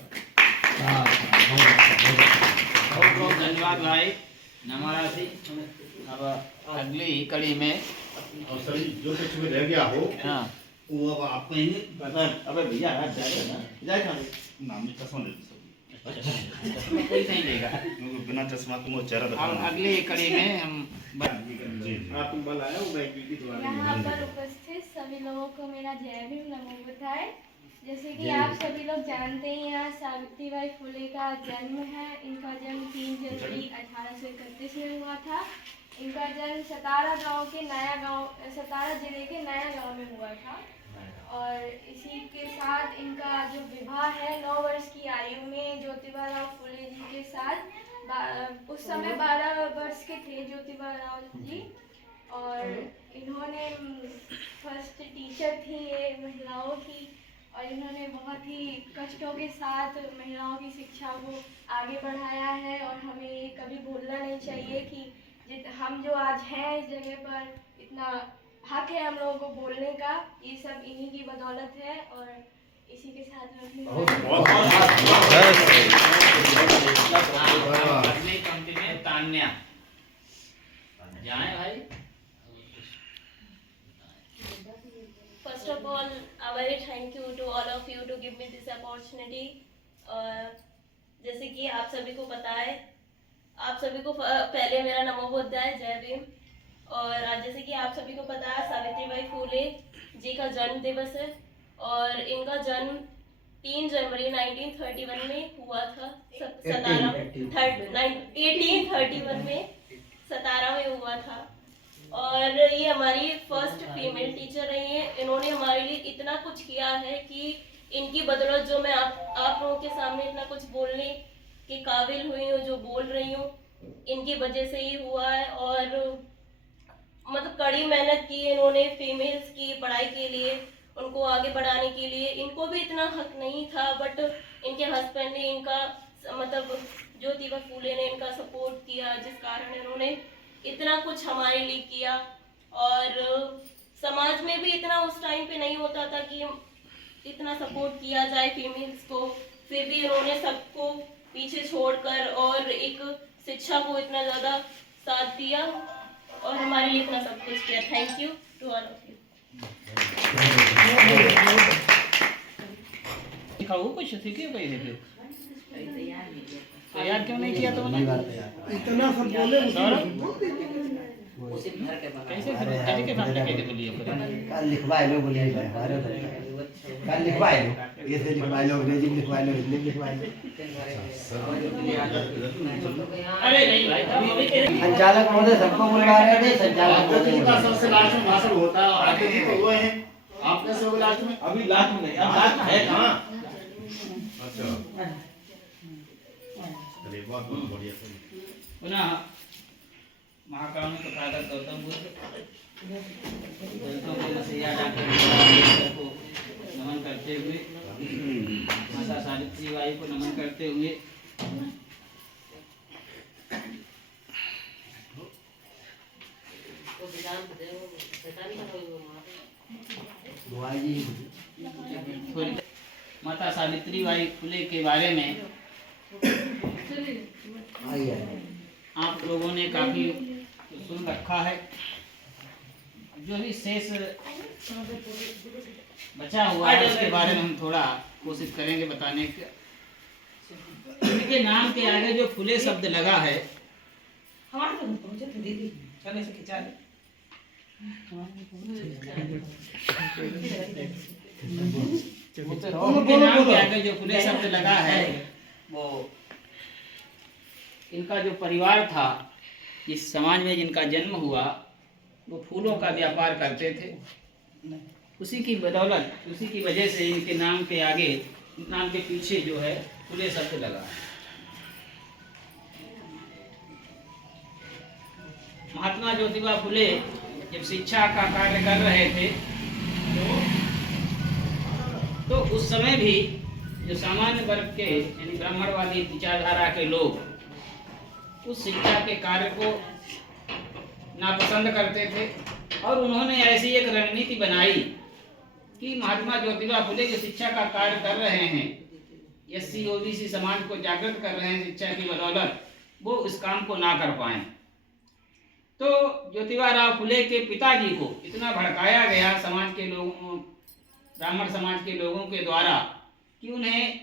बहुत बहुत धन्यवाद भाई हमारा थी। अब अगली कड़ी में और सभी जो कुछ भी रह गया हो हाँ वो अब आप कहेंगे पता है। अबे भैया जाए कहाँ? नाम में चश्मा ले लो सब, कोई नहीं देगा। क्योंकि बिना चश्मा तुम वो चेहरा अब दिखाना। अगली कड़ी में हम जी जी। यहाँ पर उपस्थित सभी लोगों को मेरा जय भीम, नमो बुद्धाय। जैसे कि आप सभी लोग जानते हैं, यहाँ सावित्रीबाई फुले का जन्म है। इनका जन्म 3 जनवरी 1831 में हुआ था। इनका जन्म सतारा जिले के नया गांव में हुआ था। और इसी के साथ इनका जो विवाह है 9 वर्ष की आयु में ज्योतिबा राव फुले जी के साथ, उस समय 12 वर्ष के थे ज्योतिबा राव जी। और इन्होंने फर्स्ट टीचर थी ये महिलाओं की, और इन्होंने बहुत ही कष्टों के साथ महिलाओं की शिक्षा को आगे बढ़ाया है। और हमें ये कभी भूलना नहीं चाहिए कि हम जो आज हैं इस जगह पर, इतना हक है हम लोगों को बोलने का, ये सब इन्हीं की बदौलत है। और इसी के साथ अगली पंक्ति में तान्या जाए भाई। First of all, a very thank you to all of you to give me this opportunity. जैसे कि आप सभी को पता है, आप सभी को पहले मेरा नमो बुद्धाय, जय भीम। और आज जैसे कि आप सभी को पता है सावित्रीबाई फुले जी का जन्म दिवस है, और इनका जन्म 3 जनवरी 1931 में हुआ था। 1831 में सतारा में हुआ था। और ये हमारी फर्स्ट फीमेल टीचर रही हैं। इन्होंने हमारे लिए इतना कुछ किया है कि इनकी बदौलत जो मैं आप लोगों के सामने इतना कुछ बोलने के काबिल हुई हूँ, जो बोल रही हूँ, इनकी वजह से ही हुआ है। और मतलब कड़ी मेहनत की इन्होंने फीमेल्स की पढ़ाई के लिए, उनको आगे बढ़ाने के लिए। इनको भी इतना हक नहीं था, बट इनके हस्बैंड ने इनका मतलब ज्योतिबा फुले ने इनका सपोर्ट किया, जिस कारण इन्होंने इतना कुछ हमारे लिए किया। और समाज में भी इतना उस टाइम पे नहीं होता था कि इतना सपोर्ट किया जाए फीमेल्स को, फिर भी इन्होंने सबको पीछे छोड़कर और एक शिक्षा को इतना ज़्यादा साथ दिया और हमारे लिए इतना सब कुछ किया। Thank you to all of you. कुछ सीखे भाई फिर तैयार क्यों नहीं किया तुमने? इतना सब बोले कैसे कैसे के सामने कैसे बोलिए? कल लिखवाए लो, बोलिए कल लिखवाए लो, ये से लिखवाए लो, अंग्रेजी में लिखवाए लो, हिंदी में लिखवाए लो। अरे नहीं भाई, संचालक महोदय सबको बुलवा रहे थे। संचालक जी का सबसे लास्ट में भाषण होता है, आगे जी तो हुए हैं, आप कैसे हो लास्ट में? अभी लास्ट में नहीं, अब लास्ट है कहाँ? अच्छा चलिए, बहुत बहुत बढ़िया। पुनः महाकाल में तथागत गौतम बुद्ध दलितों के मसीहा डॉक्टर को नमन करते हुए, माता सावित्रीबाई को नमन करते हुए, थोड़ी माता सावित्रीबाई फुले के बारे में आप लोगों ने काफी सुन रखा है। जो भी शेष बचा हुआ है उसके बारे में हम थोड़ा कोशिश करेंगे बताने के। इनके नाम के आगे जो फुले शब्द लगा है, इनके नाम के आगे जो फुले शब्द लगा है, वो इनका जो परिवार था, इस समाज में जिनका जन्म हुआ, वो फूलों का व्यापार करते थे। उसी की बदौलत, उसी की वजह से इनके नाम के आगे, नाम के पीछे जो है फुले शब्द लगा। महात्मा ज्योतिबा फुले जब शिक्षा का कार्य कर रहे थे, तो उस समय भी जो सामान्य वर्ग के यानी ब्राह्मणवादी विचारधारा के लोग उस शिक्षा के कार्य को नापसंद करते थे और उन्होंने ऐसी एक रणनीति बनाई कि महात्मा ज्योतिबा फुले जो शिक्षा का कार्य कर रहे हैं, एससी ओबीसी समाज को जागृत कर रहे हैं शिक्षा की बदौलत, वो इस काम को ना कर पाए। तो ज्योतिबा राव फुले के पिताजी को इतना भड़काया गया समाज के लोगों, ब्राह्मण समाज के लोगों के द्वारा, कि उन्हें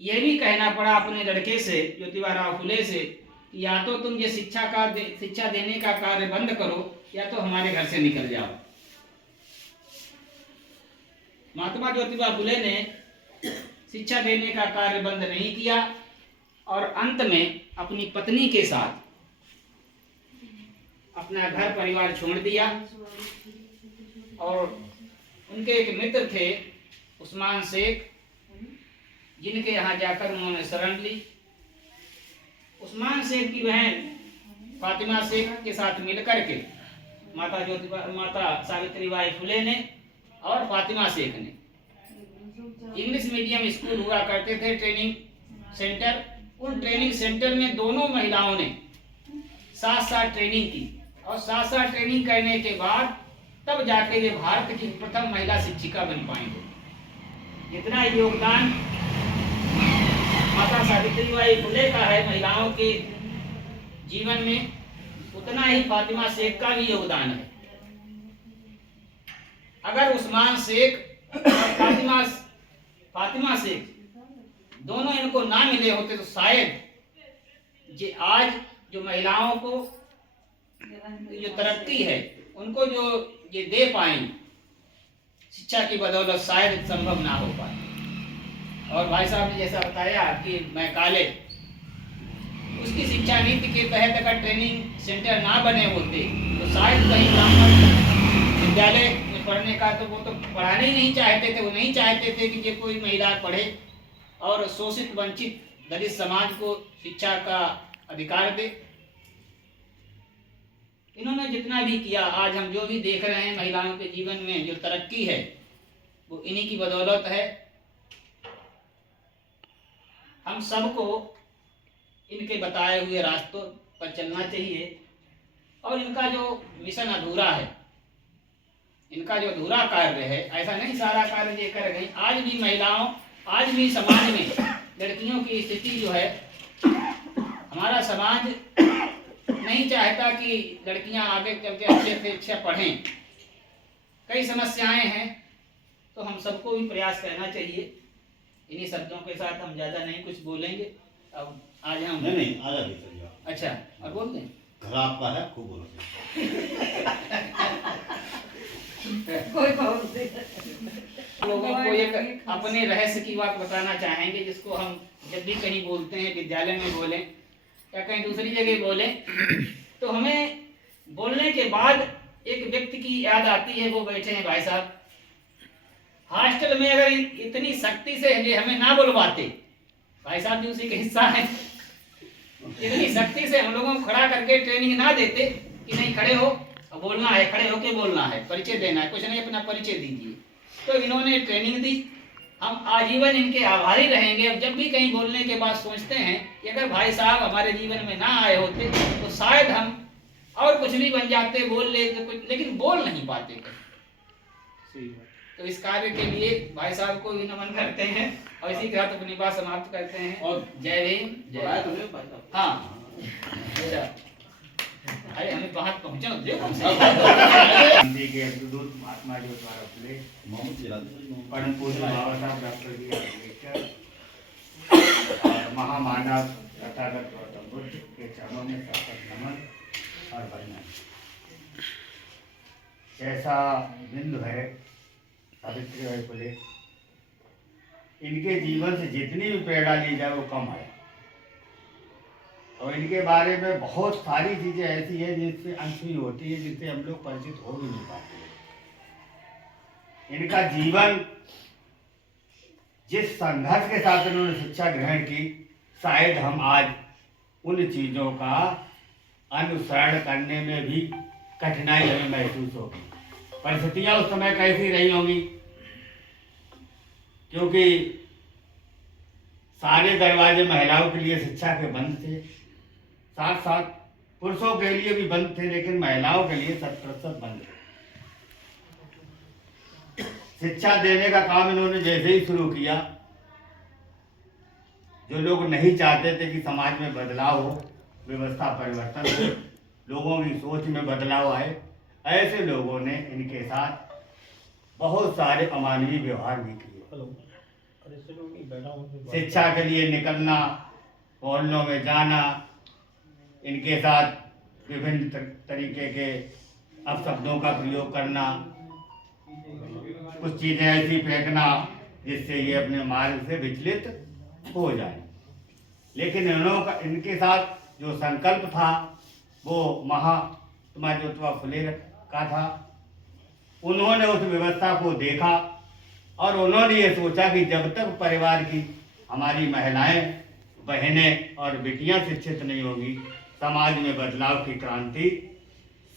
यह भी कहना पड़ा अपने लड़के से, ज्योतिबा राव फुले से, कि या तो तुम ये शिक्षा देने का कार्य बंद करो या तो हमारे घर से निकल जाओ। महात्मा ज्योतिबा फुले ने शिक्षा देने का कार्य बंद नहीं किया और अंत में अपनी पत्नी के साथ अपना घर परिवार छोड़ दिया और उनके एक मित्र थे उस्मान शेख, जिनके यहाँ जाकर उन्होंने शरण ली। उस्मान शेख की बहन फातिमा शेख के साथ मिलकर के माता सावित्रीबाई फुले ने और फातिमा शेख ने इंग्लिश मीडियम स्कूल हुआ करते थे, ट्रेनिंग सेंटर। उन ट्रेनिंग सेंटर में दोनों महिलाओं ने साथ साथ ट्रेनिंग की और साथ साथ ट्रेनिंग करने के बाद तब जाके ये भारत की प्रथम महिला शिक्षिका बन पाएंगे। इतना योगदान माता सावित्रीबाई फुले का है महिलाओं के जीवन में, उतना ही फातिमा शेख का भी योगदान है। अगर उस्मान शेख और फातिमा शेख दोनों इनको ना मिले होते तो शायद ये आज जो महिलाओं को जो तरक्की है उनको जो ये दे पाए शिक्षा की बदौलत, शायद संभव ना हो पाए। और भाई साहब ने जैसा बताया कि मैं कॉलेज, उसकी शिक्षा नीति के तहत अगर ट्रेनिंग सेंटर ना बने होते तो शायद कहीं ब्राह्मण विद्यालय में पढ़ने का, तो वो तो पढ़ाना ही नहीं चाहते थे। वो नहीं चाहते थे कि ये कोई महिला पढ़े और शोषित वंचित दलित समाज को शिक्षा का अधिकार दे। इन्होंने जितना भी किया, आज हम जो भी देख रहे हैं महिलाओं के जीवन में जो तरक्की है वो इन्हीं की बदौलत है। हम सबको इनके बताए हुए रास्तों पर चलना चाहिए और इनका जो मिशन अधूरा है, इनका जो अधूरा कार्य है, ऐसा नहीं सारा कार्य ये कर गई। आज भी महिलाओं, आज भी समाज में लड़कियों की स्थिति जो है, हमारा समाज नहीं चाहता कि लड़कियां आगे चल के अच्छे से अच्छा पढ़ें। कई समस्याएं हैं, तो हम सबको भी प्रयास करना चाहिए। इन्हीं शब्दों के साथ हम ज़्यादा नहीं कुछ बोलेंगे। अब आज हम नहीं आजा भी चल जाओ। अच्छा, और बोल दें। घर आपका है, खूब बोलो। लोगों को एक अपने रहस्य की बात बताना चाहेंगे, जिसको हम जब भी कहीं बोलते हैं, विद्यालय में बोलें या कहीं दूसरी जगह बोलें, तो हमें बोलने के बाद एक व्यक्ति की याद आती है। वो बैठे हैं भाई साहब। हॉस्टल में अगर इतनी सख्ती से हमें ना बुलवाते, भाई साहब भी उसी का हिस्सा है, इतनी सख्ती से हम लोगों को खड़ा करके ट्रेनिंग ना देते कि नहीं खड़े हो, बोलना है, खड़े होके बोलना है, परिचय देना है, कुछ नहीं अपना परिचय दीजिए, तो इन्होंने ट्रेनिंग दी। हम आजीवन इनके आभारी रहेंगे। अब जब भी कहीं बोलने के बाद सोचते हैं कि अगर भाई साहब हमारे जीवन में ना आए होते तो शायद हम और कुछ भी बन जाते, बोल लेते कुछ, लेकिन बोल नहीं पाते। तो इस कार्य के लिए भाई साहब को भी नमन करते हैं और इसी के साथ अपनी बात समाप्त करते हैं। और जय भीम, जय। हाँ, अरे हमें बात पहुंचा दे गांधी के अग्रदूत महात्मा ज्योतिबा फुले, परम पूज्य बाबा साहब डॉक्टर बी आर अम्बेडकर और महामानव तथागत गौतम बुद्ध के चरणों में सशक्त नमन और वंदन। जैसा बिंदु है सावित्रीबाई फुले, इनके जीवन से जितनी भी प्रेरणा ली जाए वो कम है और इनके बारे में बहुत सारी चीज़ें ऐसी हैं जिनसे अनसुनी होती है, जिनसे हम लोग परिचित हो भी नहीं पाते। इनका जीवन, जिस संघर्ष के साथ इन्होंने शिक्षा ग्रहण की, शायद हम आज उन चीज़ों का अनुसरण करने में भी कठिनाई हमें महसूस होगी। परिस्थितियाँ उस समय कैसी रही होंगी, क्योंकि सारे दरवाजे महिलाओं के लिए शिक्षा के बंद थे, साथ साथ पुरुषों के लिए भी बंद थे, लेकिन महिलाओं के लिए 100% बंद थे। शिक्षा देने का काम इन्होंने जैसे ही शुरू किया, जो लोग नहीं चाहते थे कि समाज में बदलाव हो, व्यवस्था परिवर्तन हो, लोगों की सोच में बदलाव आए, ऐसे लोगों ने इनके साथ बहुत सारे अमानवीय व्यवहार भी किए। शिक्षा के लिए निकलना, मोहल्लों में जाना, इनके साथ विभिन्न तरीके के अपशब्दों का प्रयोग करना, कुछ चीज़ें ऐसी फेंकना जिससे ये अपने मार्ग से विचलित हो जाए। लेकिन इनके साथ जो संकल्प था वो महात्मा ज्योतिबा फुले का था। उन्होंने उस व्यवस्था को देखा और उन्होंने ये सोचा कि जब तक परिवार की हमारी महिलाएं, बहनें और बेटियां शिक्षित नहीं होगी, समाज में बदलाव की क्रांति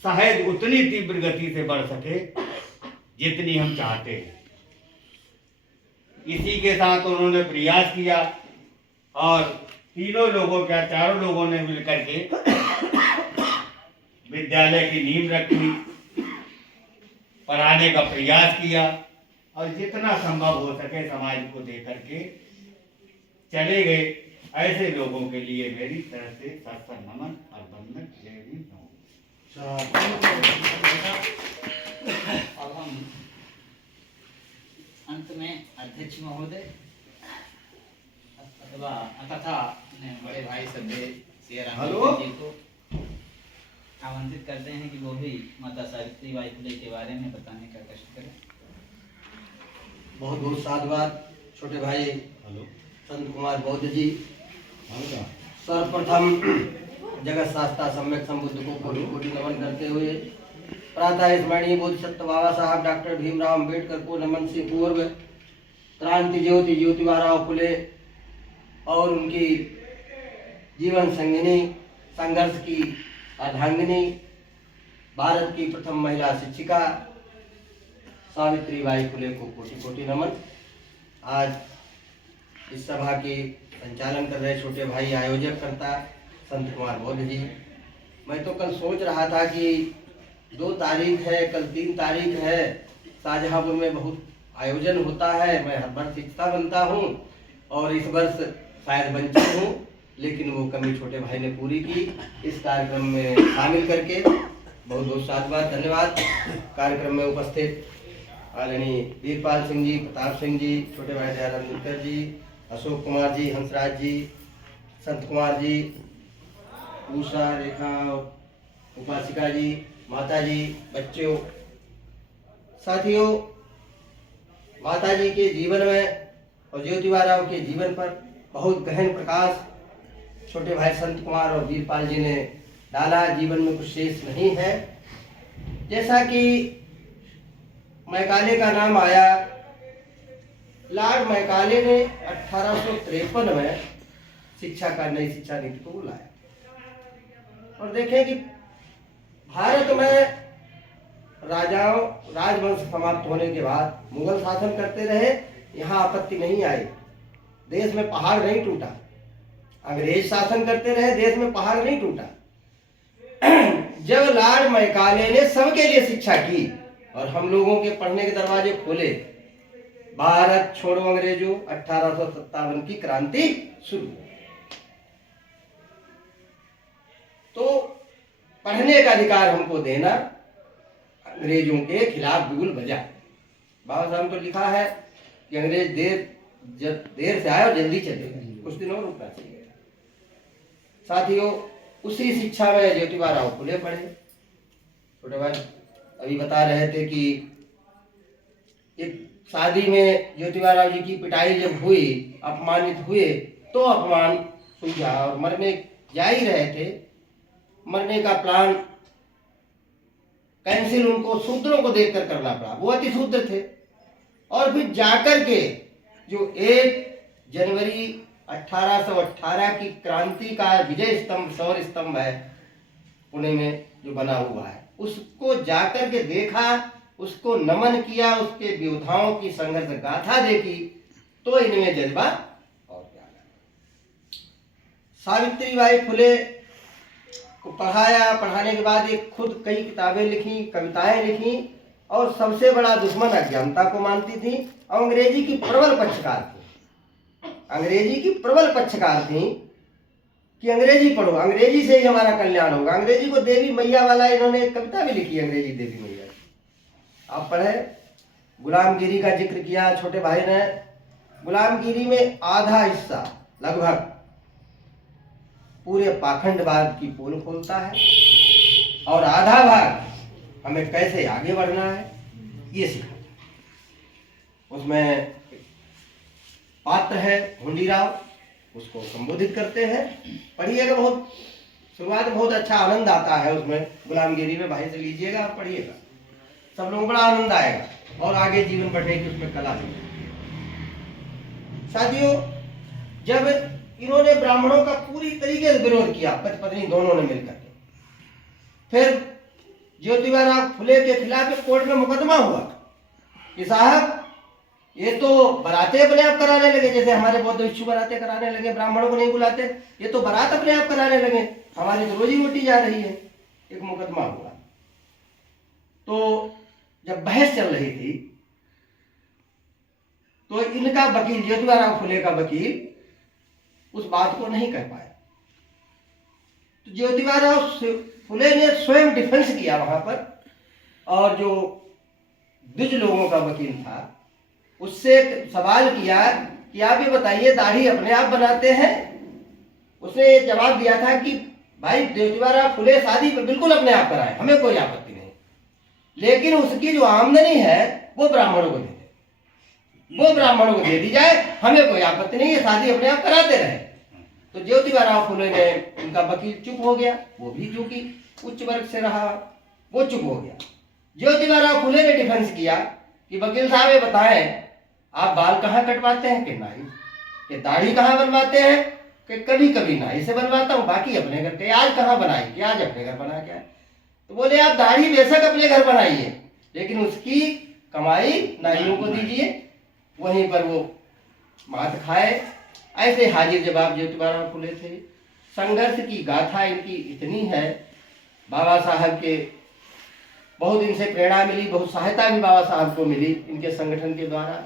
शायद उतनी तीव्र गति से बढ़ सके जितनी हम चाहते हैं। इसी के साथ उन्होंने प्रयास किया और चारों लोगों ने मिलकर के विद्यालय की नींव रखी, पढ़ाने का प्रयास किया और जितना संभव हो सके समाज को देकर के चले गए। ऐसे लोगों के लिए मेरी तरफ से सर नमन और बंधन। जय हिंद। अब हम अंत में अध्यक्ष महोदय तथा बड़े भाई सभ्य सियाराम जी को आमंत्रित करते हैं कि वो भी माता सावित्रीबाई फुले के बारे में बताने का कष्ट करें। बहुत बहुत साधुवाद छोटे भाई संत कुमार बौद्ध जी। सर्वप्रथम जगत शास्त्रा सम्यक संबुद्ध को कोटि कोटि नमन करते हुए प्रातः स्मरणीय बोधिसत्व बाबा साहब डॉक्टर भीमराव अम्बेडकर को नमन से पूर्व क्रांति ज्योति ज्योतिबा फुले और उनकी जीवन संगिनी, संघर्ष की अर्धांगिनी, भारत की प्रथम महिला शिक्षिका सावित्रीबाई फुले को कोटि कोटि नमन। आज इस सभा के संचालन कर रहे छोटे भाई आयोजक करता संत कुमार बौद्ध जी। मैं तो कल सोच रहा था कि 2 तारीख है, कल 3 तारीख है, शाहजहांपुर में बहुत आयोजन होता है, मैं हर वर्ष हिस्सा बनता हूँ और इस वर्ष शायद वंचित हूँ, लेकिन वो कमी छोटे भाई ने पूरी की इस कार्यक्रम में शामिल करके। बहुत बहुत साधुवाद, धन्यवाद। कार्यक्रम में उपस्थित आदरणीय वीरपाल सिंह जी, प्रताप सिंह जी, छोटे भाई दयानंद मित्तर जी, अशोक कुमार जी, हंसराज जी, संत कुमार जी, उषा, रेखा, उपासिका जी, माता जी, बच्चों, साथियों, माता जी के जीवन में और ज्योतिबा राव के जीवन पर बहुत गहन प्रकाश छोटे भाई संत कुमार और वीरपाल जी ने डाला। जीवन में कुछ शेष नहीं है। जैसा कि मैकाले का नाम आया, लॉर्ड मैकाले ने 1853 में शिक्षा का नई शिक्षा नीति को लाया और देखें कि भारत में राजाओं राजवंश समाप्त होने के बाद मुगल शासन करते रहे, यहाँ आपत्ति नहीं आई, देश में पहाड़ नहीं टूटा। अंग्रेज शासन करते रहे, देश में पहाड़ नहीं टूटा। जब लॉर्ड मैकाले ने सबके लिए शिक्षा की और हम लोगों के पढ़ने के दरवाजे खोले, भारत छोड़ो अंग्रेजों 1857 की क्रांति शुरू। तो पढ़ने का अधिकार हमको देना, अंग्रेजों के खिलाफ बिगुल बजा। बाबा साहब को लिखा है कि अंग्रेज देर से आए और जल्दी चले गए, कुछ दिन और रुकना चाहिए। साथियों, उसी शिक्षा में ज्योतिबा राव फुले पढ़े। छोटे भाई अभी बता रहे थे कि एक शादी में ज्योतिबा राव जी की पिटाई जब हुई, अपमानित हुए, तो अपमान सूझा और मरने जा ही रहे थे। मरने का प्लान कैंसिल उनको शूद्रों को देखकर करना पड़ा, वो अति शूद्र थे। और फिर जाकर के जो 1 जनवरी 1818 की क्रांति का विजय स्तंभ, शौर्य स्तंभ है पुणे में जो बना हुआ है, उसको जाकर के देखा, उसको नमन किया, उसके योद्धाओं की संघर्ष गाथा देखी, तो इनमें जज्बा और क्या। सावित्रीबाई फुले को पढ़ाया, पढ़ाने के बाद एक खुद कई किताबें लिखी, कविताएं लिखी और सबसे बड़ा दुश्मन अज्ञानता को मानती थी और अंग्रेजी की प्रबल पक्षकार थी। अंग्रेजी की प्रबल पक्षकार थी कि अंग्रेजी पढ़ो, अंग्रेजी से ही हमारा कल्याण होगा। अंग्रेजी को देवी मैया वाला इन्होंने एक कविता भी लिखी, अंग्रेजी देवी मैया की, आप पढ़े। गुलामगिरी का जिक्र किया छोटे भाई ने। गुलामगिरी में आधा हिस्सा लगभग पूरे पाखंडवाद की पोल खोलता है और आधा भाग हमें कैसे आगे बढ़ना है ये सिखाता है। उसमें पात्र है हुंडीराव, उसको संबोधित करते हैं। पढ़िएगा, बहुत शुरुआत में बहुत अच्छा आनंद आता है उसमें। गुलामगिरी में भाई से लीजिएगा, आप पढ़िएगा, सब लोगों को बड़ा आनंद आएगा और आगे जीवन बढ़ने की उसमें कला है। साथियों, जब इन्होंने ब्राह्मणों का पूरी तरीके से विरोध किया, पति पत्नी दोनों ने मिलकर के, फिर ज्योतिबा फुले के खिलाफ एक कोर्ट में मुकदमा हुआ कि साहब ये तो बरातें अपने आप कराने लगे, जैसे हमारे बौद्ध भिक्षु बरातें कराने लगे, ब्राह्मणों को नहीं बुलाते, ये तो बारात अपने आप कराने लगे, हमारी तो रोजी रोटी जा रही है। एक मुकदमा हुआ। तो जब बहस चल रही थी तो इनका वकील, ज्योतिबा फुले का वकील, उस बात को नहीं कह पाया। तो ज्योतिबा फुले ने स्वयं डिफेंस किया वहां पर, और जो द्विज लोगों का वकील था उससे सवाल किया कि आप ये बताइए दाढ़ी अपने आप बनाते हैं? उसने ये जवाब दिया था कि भाई ज्योतिबा फुले शादी पे बिल्कुल अपने आप कराए, हमें कोई आपत्ति नहीं, लेकिन उसकी जो आमदनी है वो ब्राह्मणों को दे दे, वो ब्राह्मणों को दे दी जाए, हमें कोई आपत्ति नहीं है, शादी अपने आप कराते रहे। तो ज्योतिबा फुले ने, उनका वकील चुप हो गया, वो भी चूंकि उच्च वर्ग से रहा, वो चुप हो गया। ज्योतिबा फुले ने डिफेंस किया कि वकील साहब ये बताएं आप बाल कहाँ कटवाते हैं? कि नाई। कि दाढ़ी कहाँ बनवाते हैं? कि कभी कभी नाई से बनवाता हूँ, बाकी अपने घर के। आज कहाँ बनाई? कि आज अपने घर बना के आए। तो बोले आप दाढ़ी बेशक अपने घर बनाइए, लेकिन उसकी कमाई नाइयों को दीजिए, वहीं पर वो मात खाए। ऐसे हाजिर जवाब ज्योतिबा फुले थे। संघर्ष की गाथा इनकी इतनी है, बाबा साहब के बहुत इनसे प्रेरणा मिली, बहुत सहायता भी बाबा साहब को मिली इनके संगठन के द्वारा।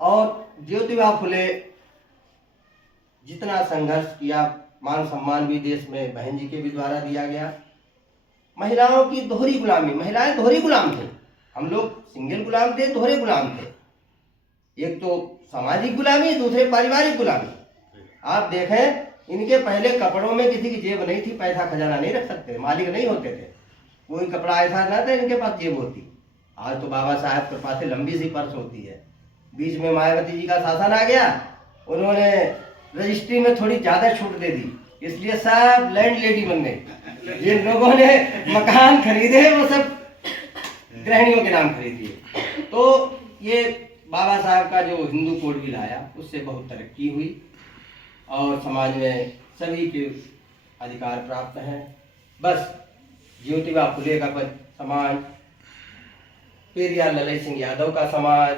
और ज्योतिबा फुले जितना संघर्ष किया, मान सम्मान भी देश में बहन जी के भी द्वारा दिया गया। महिलाओं की दोहरी गुलामी, महिलाएं दोहरी गुलाम थे, हम लोग सिंगल गुलाम थे, दोहरे गुलाम थे। एक तो सामाजिक गुलामी, दूसरे पारिवारिक गुलामी। आप देखें इनके पहले कपड़ों में किसी की जेब नहीं थी, पैसा खजाना नहीं रख सकते, मालिक नहीं होते थे, कोई कपड़ा ऐसा ना था इनके पास जेब होती। आज तो बाबा साहब के पास लंबी सी पर्स होती है। बीच में मायावती जी का शासन आ गया, उन्होंने रजिस्ट्री में थोड़ी ज्यादा छूट दे दी, इसलिए सब लैंड लेडी बन गए। जिन लोगों ने मकान खरीदे वो सब गृहिणियों के नाम खरीदिए। तो ये बाबा साहब का जो हिंदू कोड भी लाया, उससे बहुत तरक्की हुई और समाज में सभी के अधिकार प्राप्त हैं। बस ज्योतिबा फुले का समाज, पेरियार ललित सिंह यादव का समाज,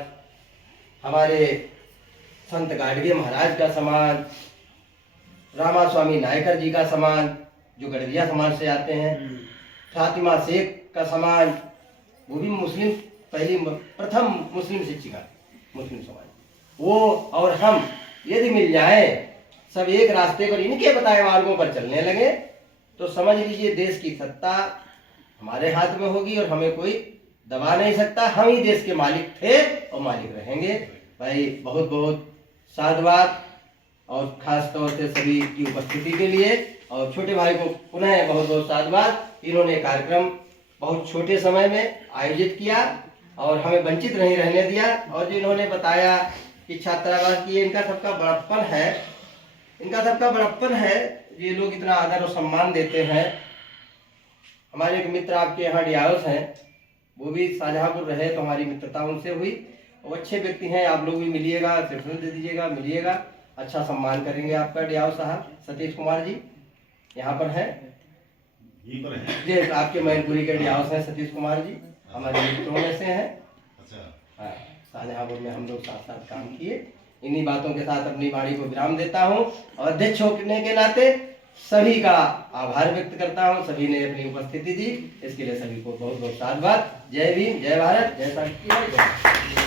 हमारे संत गाडगे महाराज का समाज, रामास्वामी नायकर जी का समाज जो गड़रिया समाज से आते हैं, फातिमा शेख का समाज, वो भी मुस्लिम, पहली प्रथम मुस्लिम शिक्षिका, मुस्लिम समाज, वो और हम यदि मिल जाए, सब एक रास्ते पर इनके बताए मार्गों पर चलने लगे, तो समझ लीजिए देश की सत्ता हमारे हाथ में होगी और हमें कोई दबा नहीं सकता। हम ही देश के मालिक थे और मालिक रहेंगे। भाई बहुत बहुत साधुवाद और खास तौर से सभी की उपस्थिति के लिए, और छोटे भाई को पुनः बहुत बहुत साधुवाद। इन्होंने कार्यक्रम बहुत छोटे समय में आयोजित किया और हमें वंचित नहीं रहने दिया। और जो इन्होंने बताया कि छात्रावास की, इनका सबका बड़प्पन है, इनका सबका बड़प्पन है, ये लोग इतना आदर और सम्मान देते हैं। हमारे एक मित्र आपके यहाँ डियावस हैं, वो भी शाहजहाँपुर रहे, तो हमारी मित्रता उनसे हुई। वो अच्छे व्यक्ति हैं, आप लोग भी मिलिएगा, रिफरेंस दे दीजिएगा, मिलिएगा, अच्छा सम्मान करेंगे आपका। डियावस साहब सतीश कुमार जी यहाँ पर हैं, जी आपके मैनपुरी के डियावस हैं सतीश कुमार जी, हमारे मित्रों में से हैं। हाँ, शाहजहाँपुर में हम लोग साथ साथ काम किए, इन्हीं बातों के साथ अपनी वाणी को विराम देता हूँ और अध्यक्ष होने के नाते सभी का आभार व्यक्त करता हूँ। सभी ने अपनी उपस्थिति दी, इसके लिए सभी को बहुत बहुत साधुवाद। जय भीम, जय भारत, जय सावित्री।